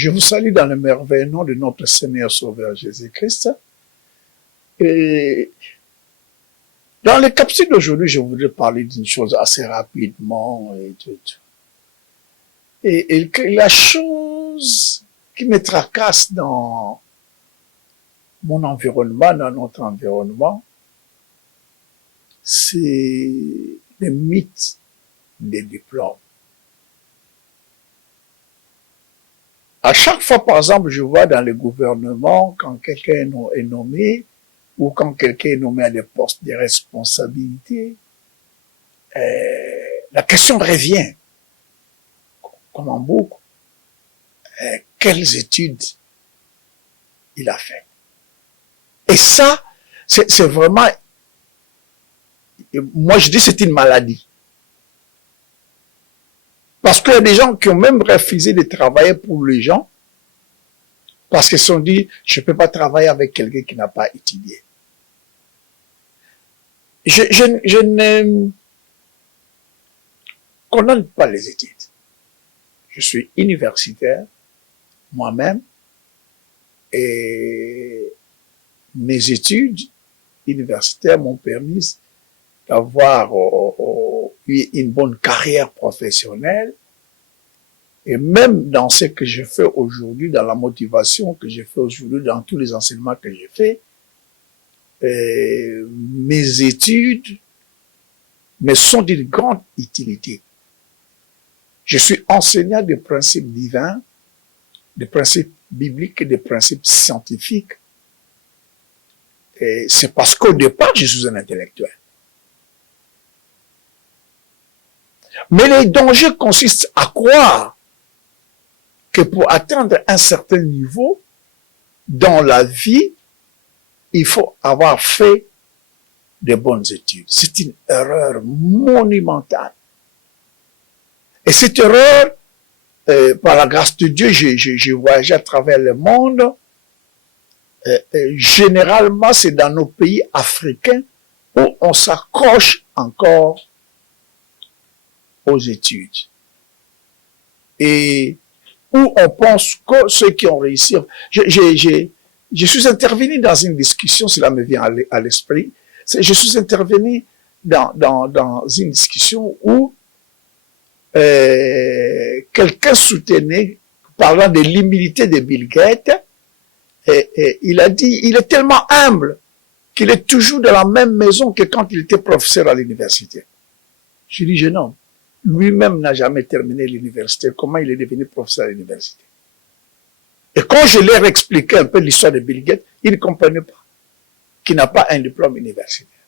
Je vous salue dans le merveilleux nom de notre Seigneur Sauveur Jésus-Christ. Et dans les capsules d'aujourd'hui, je voudrais parler d'une chose assez rapidement et tout. Et la chose qui me tracasse dans mon environnement, dans notre environnement, c'est le mythe des diplômes. À chaque fois, par exemple, je vois dans le gouvernement, quand quelqu'un est nommé, ou quand quelqu'un est nommé à des postes de responsabilité, la question revient, comme en boucle, quelles études il a fait. Et ça, c'est vraiment, moi je dis c'est une maladie. Parce qu'il y a des gens qui ont même refusé de travailler pour les gens, parce qu'ils se sont dit, je ne peux pas travailler avec quelqu'un qui n'a pas étudié. Je ne condamne pas les études. Je suis universitaire, moi-même, et mes études universitaires m'ont permis d'avoir une bonne carrière professionnelle, et même dans ce que je fais aujourd'hui, dans la motivation que je fais aujourd'hui, dans tous les enseignements que j'ai faits, mes études me sont d'une grande utilité. Je suis enseignant des principes divins, des principes bibliques et des principes scientifiques. Et c'est parce qu'au départ, je suis un intellectuel. Mais les dangers consistent à croire que pour atteindre un certain niveau dans la vie, il faut avoir fait de bonnes études. C'est une erreur monumentale. Et cette erreur, par la grâce de Dieu, j'ai voyagé à travers le monde. Généralement, c'est dans nos pays africains où on s'accroche encore aux études. Et où on pense que ceux qui ont réussi... Je suis intervenu dans une discussion, cela me vient à l'esprit, je suis intervenu dans une discussion où quelqu'un soutenait, parlant de l'humilité de Bill Gates, et il a dit, il est tellement humble qu'il est toujours dans la même maison que quand il était professeur à l'université. Je dis, jeune homme, lui-même n'a jamais terminé l'université. Comment il est devenu professeur à l'université? Et quand je leur expliquais un peu l'histoire de Bill Gates, il ne comprenait pas qu'il n'a pas un diplôme universitaire.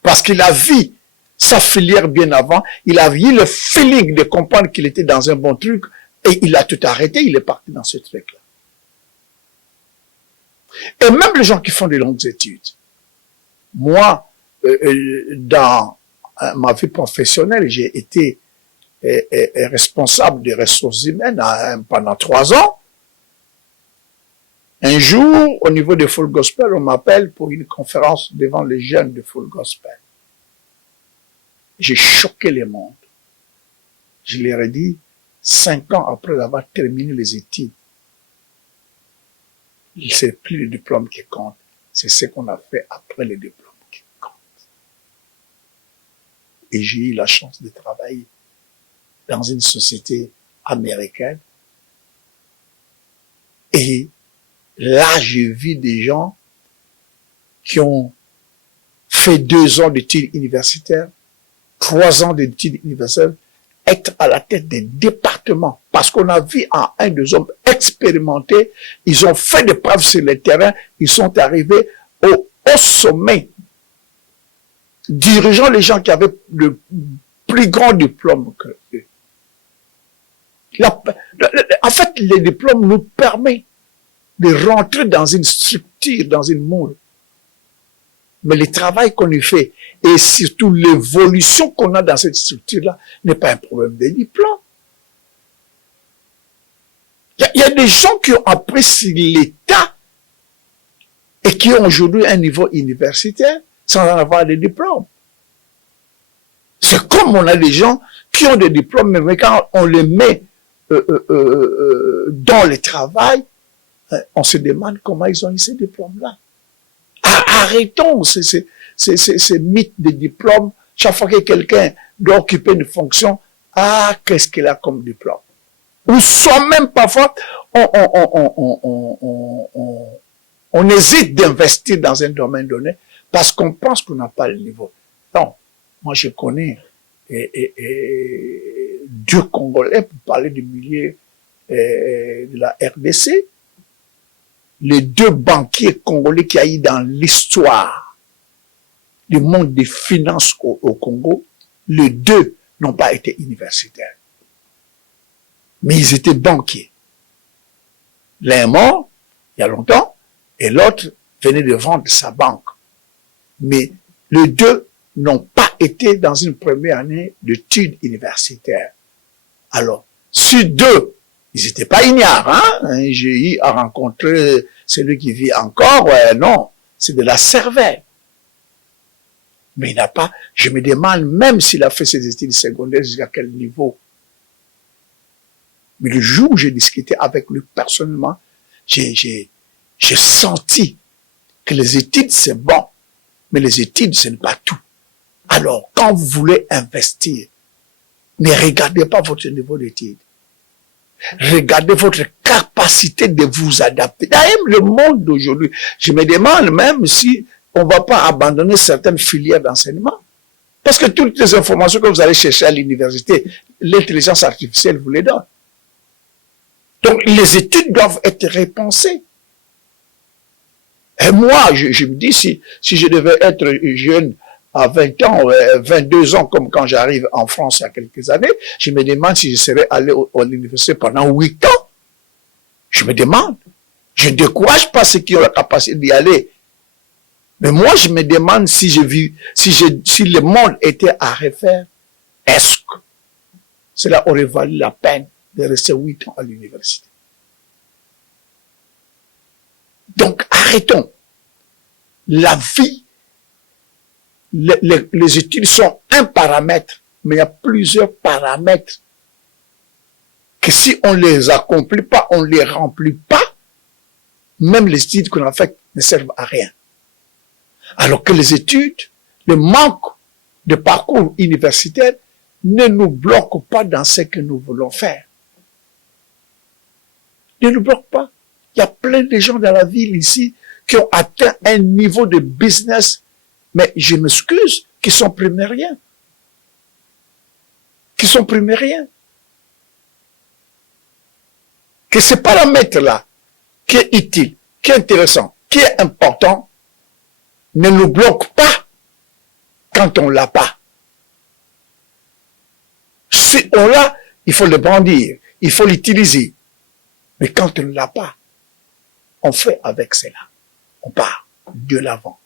Parce qu'il a vu sa filière bien avant, il a eu le feeling de comprendre qu'il était dans un bon truc, et il a tout arrêté, il est parti dans ce truc-là. Et même les gens qui font des longues études. Moi, dans ma vie professionnelle, j'ai été responsable des ressources humaines pendant 3 ans. Un jour, au niveau de Full Gospel, on m'appelle pour une conférence devant les jeunes de Full Gospel. J'ai choqué les mondes. Je leur ai dit, 5 ans après avoir terminé les études, c'est plus le diplôme qui compte, c'est ce qu'on a fait après le diplôme qui compte. Et j'ai eu la chance de travailler dans une société américaine. Et là, j'ai vu des gens qui ont fait 2 ans d'études universitaires, 3 ans d'études universitaires, être à la tête des départements. Parce qu'on a vu en un des hommes expérimentés, ils ont fait des preuves sur le terrain, ils sont arrivés au sommet, dirigeant les gens qui avaient le plus grand diplôme que eux. En fait, les diplômes nous permettent de rentrer dans une structure, dans une moule. Mais le travail qu'on y fait, et surtout l'évolution qu'on a dans cette structure-là, n'est pas un problème de diplôme. Il y a des gens qui ont appris sur l'État et qui ont aujourd'hui un niveau universitaire sans en avoir de diplôme. C'est comme on a des gens qui ont des diplômes, mais quand on les met dans le travail, on se demande comment ils ont eu ces diplômes-là. Arrêtons ces mythes de diplômes. Chaque fois que quelqu'un doit occuper une fonction, qu'est-ce qu'il a comme diplôme? Ou soi-même, parfois, on hésite d'investir dans un domaine donné parce qu'on pense qu'on n'a pas le niveau. Non, moi je connais deux Congolais, pour parler du milieu de la RDC, les deux banquiers congolais qui a eu dans l'histoire du monde des finances au Congo, les deux n'ont pas été universitaires. Mais ils étaient banquiers. L'un est mort, il y a longtemps, et l'autre venait de vendre sa banque. Mais les deux n'ont pas été dans une première année d'études universitaires. Alors, sur deux, ils n'étaient pas ignares, hein. J'ai eu à rencontrer celui qui vit encore, non, c'est de la cervelle. Mais il n'a pas, je me demande même s'il a fait ses études secondaires jusqu'à quel niveau. Mais le jour où j'ai discuté avec lui personnellement, j'ai senti que les études c'est bon, mais les études ce n'est pas tout. Alors, quand vous voulez investir, ne regardez pas votre niveau d'études. Regardez votre capacité de vous adapter. D'ailleurs, le monde d'aujourd'hui, je me demande même si on ne va pas abandonner certaines filières d'enseignement. Parce que toutes les informations que vous allez chercher à l'université, l'intelligence artificielle vous les donne. Donc, les études doivent être repensées. Et moi, je me dis, si je devais être jeune à 20 ans, 22 ans, comme quand j'arrive en France il y a quelques années, je me demande si je serais allé à l'université pendant 8 ans. Je me demande. Je ne décourage pas ceux qui ont la capacité d'y aller. Mais moi, je me demande si le monde était à refaire, est-ce que cela aurait valu la peine de rester 8 ans à l'université? Donc, arrêtons. La vie, les études sont un paramètre, mais il y a plusieurs paramètres que si on les accomplit pas, on les remplit pas, même les études qu'on a faites ne servent à rien. Alors que les études, le manque de parcours universitaire ne nous bloque pas dans ce que nous voulons faire. Ne nous bloque pas. Il y a plein de gens dans la ville ici qui ont atteint un niveau de business, mais je m'excuse, qui sont primériens. Que ce paramètre-là, qui est utile, qui est intéressant, qui est important, ne nous bloque pas quand on l'a pas. Si on l'a, il faut le brandir, il faut l'utiliser. Mais quand on ne l'a pas, on fait avec cela. On part de l'avant.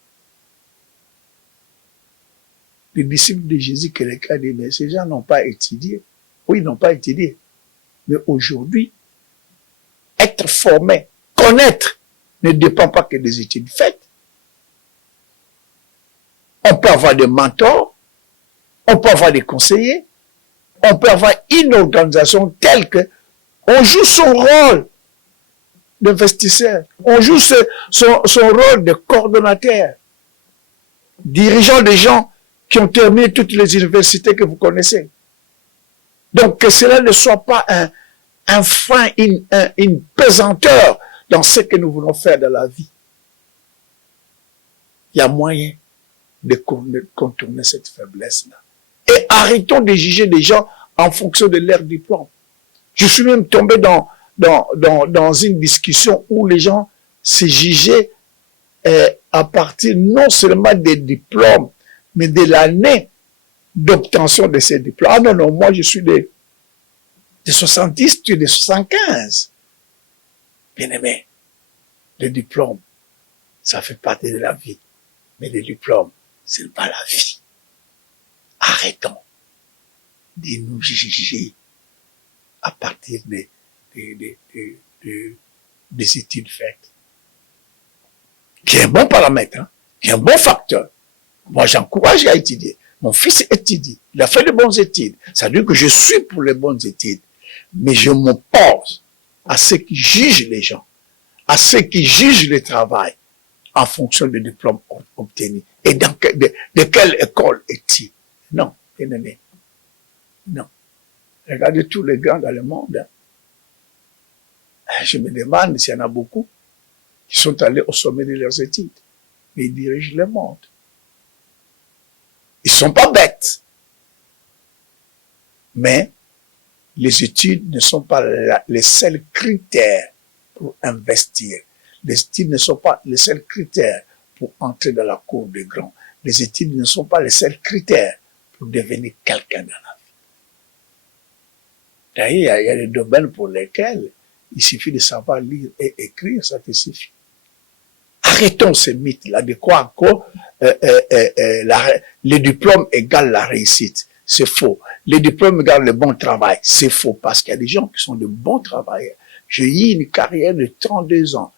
Les disciples de Jésus, quelqu'un dit, mais ces gens n'ont pas étudié. Oui, ils n'ont pas étudié. Mais aujourd'hui, être formé, connaître, ne dépend pas que des études faites. On peut avoir des mentors, on peut avoir des conseillers, on peut avoir une organisation telle que on joue son rôle d'investisseur, on joue son rôle de coordonnateur, dirigeant des gens qui ont terminé toutes les universités que vous connaissez. Donc que cela ne soit pas un frein, une pesanteur dans ce que nous voulons faire dans la vie. Il y a moyen de contourner cette faiblesse-là. Et arrêtons de juger les gens en fonction de leur diplôme. Je suis même tombé dans une discussion où les gens se jugeaient à partir non seulement des diplômes, mais de l'année d'obtention de ces diplômes. Ah non, moi je suis des 70, tu es des 75. Bien aimé, le diplôme, ça fait partie de la vie. Mais le diplôme, c'est pas la vie. Arrêtons de nous juger à partir des études faites. Qui est un bon paramètre, hein? Qui est un bon facteur. Moi, j'encourage à étudier. Mon fils étudie. Il a fait de bonnes études. Ça veut dire que je suis pour les bonnes études. Mais je m'oppose à ceux qui jugent les gens, à ceux qui jugent le travail en fonction du diplôme obtenu. Et de quelle école est-il? Non, bien aimé. Non. Regardez tous les grands dans le monde. Je me demande s'il y en a beaucoup qui sont allés au sommet de leurs études, mais ils dirigent le monde. Ils sont pas bêtes. Mais les études ne sont pas les seuls critères pour investir. Les études ne sont pas les seuls critères pour entrer dans la cour des grands. Les études ne sont pas les seuls critères pour devenir quelqu'un dans la vie. D'ailleurs, il y a des domaines pour lesquels il suffit de savoir lire et écrire, ça te suffit. Arrêtons ce mythe-là de croire que le diplôme égale la réussite. C'est faux. Le diplôme égale le bon travail. C'est faux parce qu'il y a des gens qui sont de bons travailleurs. J'ai eu une carrière de 32 ans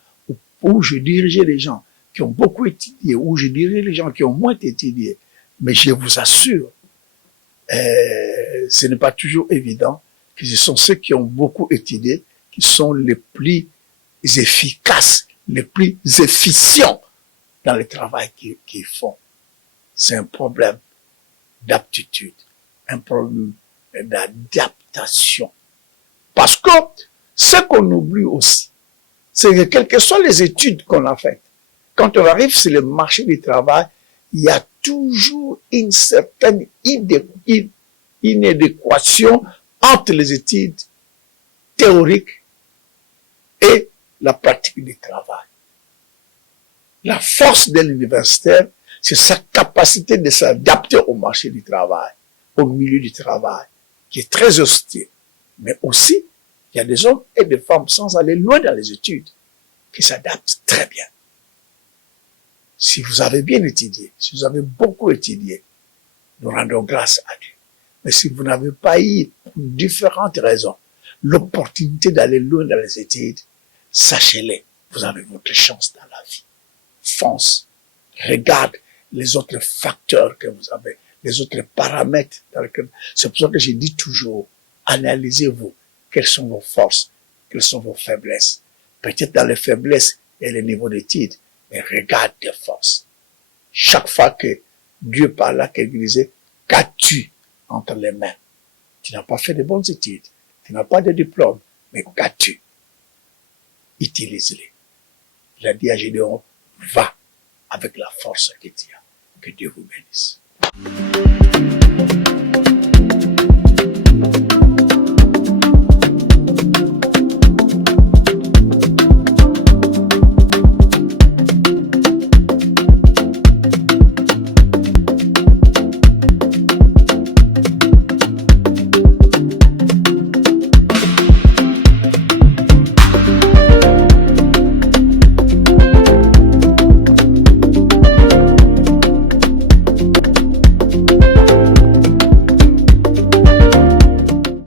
où je dirigeais les gens qui ont beaucoup étudié, où je dirigeais les gens qui ont moins étudié. Mais je vous assure, ce n'est pas toujours évident que ce sont ceux qui ont beaucoup étudié qui sont les plus efficaces, les plus efficients dans le travail qu'ils font. C'est un problème d'aptitude, un problème d'adaptation. Parce que ce qu'on oublie aussi, c'est que quelles que soient les études qu'on a faites, quand on arrive sur le marché du travail, il y a toujours une certaine inadéquation entre les études théoriques et la pratique du travail. La force de l'universitaire, c'est sa capacité de s'adapter au marché du travail, au milieu du travail, qui est très hostile. Mais aussi, il y a des hommes et des femmes, sans aller loin dans les études, qui s'adaptent très bien. Si vous avez bien étudié, si vous avez beaucoup étudié, nous rendons grâce à Dieu. Mais si vous n'avez pas eu, pour différentes raisons, l'opportunité d'aller loin dans les études, sachez-le, vous avez votre chance dans la vie. Fonce. Regarde les autres facteurs que vous avez, les autres paramètres dans lesquels. C'est pour ça que je dis toujours, analysez-vous. Quelles sont vos forces? Quelles sont vos faiblesses? Peut-être dans les faiblesses, il y a le niveau d'études, mais regarde tes forces. Chaque fois que Dieu parla, qu'il disait, qu'as-tu entre les mains? Tu n'as pas fait de bonnes études, tu n'as pas de diplôme, mais qu'as-tu? Utilise-les. Il a dit à Gédéon, va avec la force que tu as. Que Dieu vous bénisse.